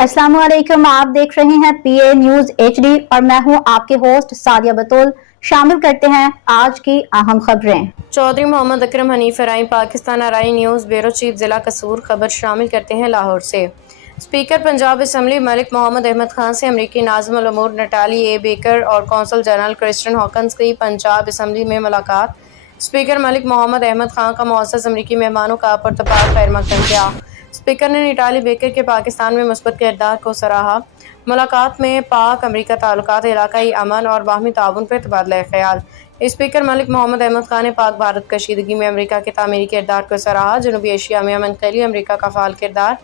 अस्सलाम वालेकुम। आप देख रहे हैं पीए न्यूज एचडी और मैं हूं आपके होस्ट सादिया बतूल। शामिल करते हैं आज की अहम खबरें। चौधरी मोहम्मद अकरम हनीफ राई Pakistan RI news bureau chief जिला कसूर। खबर शामिल करते हैं लाहौर से। स्पीकर पंजाब असम्बली मलिक मोहम्मद अहमद खान से अमरीकी नाज़िम अल उमूर नटाली ए बेकर और कौंसल जनरल क्रिस्टियन हॉकन्स की पंजाब असम्बली में मुलाकात। स्पीकर मलिक मोहम्मद अहमद खान का मुअज़्ज़ज़ अमरीकी मेहमानों का पुरतपाक खैर मकदम किया। स्पीकर ने नटाली बेकर के पाकिस्तान में मुस्बत किरदार को सराहा। मुलाकात में पाक अमरीका ताल्लुकात, इलाकाई अमन और बाहमी ताउन पर तबादला ख्याल। स्पीकर मलिक मोहम्मद अहमद खान ने पाक भारत कशीदगी में अमरीका के तामीरी किरदार को सराहा। जनूबी एशिया में अमन के लिए अमरीका का फ़ाल किरदार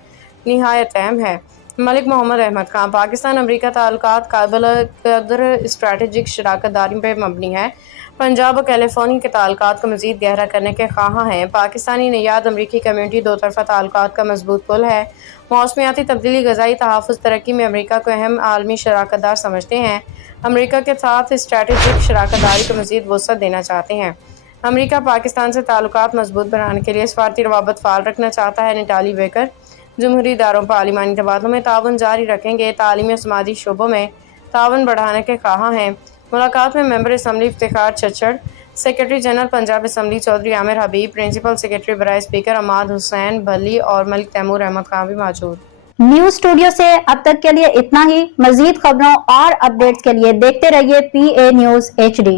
निहायत अहम है। मलिक मोहम्मद अहमद खान पाकिस्तान अमरीका ताल्लुकात काबिल कदर स्ट्रैटेजिक शराकत दारी पर मबनी है। पंजाब और कैलिफोर्निया के ताल्लुकात को मज़ीद गहरा करने के ख्वाहां हैं। पाकिस्तानी नयाद अमरीकी कम्यूनिटी दो तरफ़ा ताल्लुकात का मजबूत पुल है। मौसमियाती तब्दीली, ग़ज़ाई तहफ़्फ़ुज़, तरक्की में अमरीका को अहम आलमी शराकत दार समझते हैं। अमरीका के साथ स्ट्रैटेजिक शराकत दारी को मज़ीद वुसअत देना चाहते हैं। अमरीका पाकिस्तान से ताल्लुकात मजबूत बनाने के लिए सफारती रवाबत फ़ाल रखना चाहता है। नटाली बेकर जमहूरी इदारों पर पार्लिमानी तबादलों में ताउन जारी रखेंगे। तालीमी और समाजी शोबों में ताउन बढ़ाने के ख्वाहां हैं। मुलाकात में member assembly Iftikhar Chachar, secretary general Punjab assembly Chaudhry Amir Habib, principal secretary बराए स्पीकर अमाद हुसैन भली और मलिक तैमूर अहमद खान भी मौजूद। न्यूज स्टूडियो से अब तक के लिए इतना ही। मजीद खबरों और अपडेट्स के लिए देखते रहिए पीए न्यूज एचडी।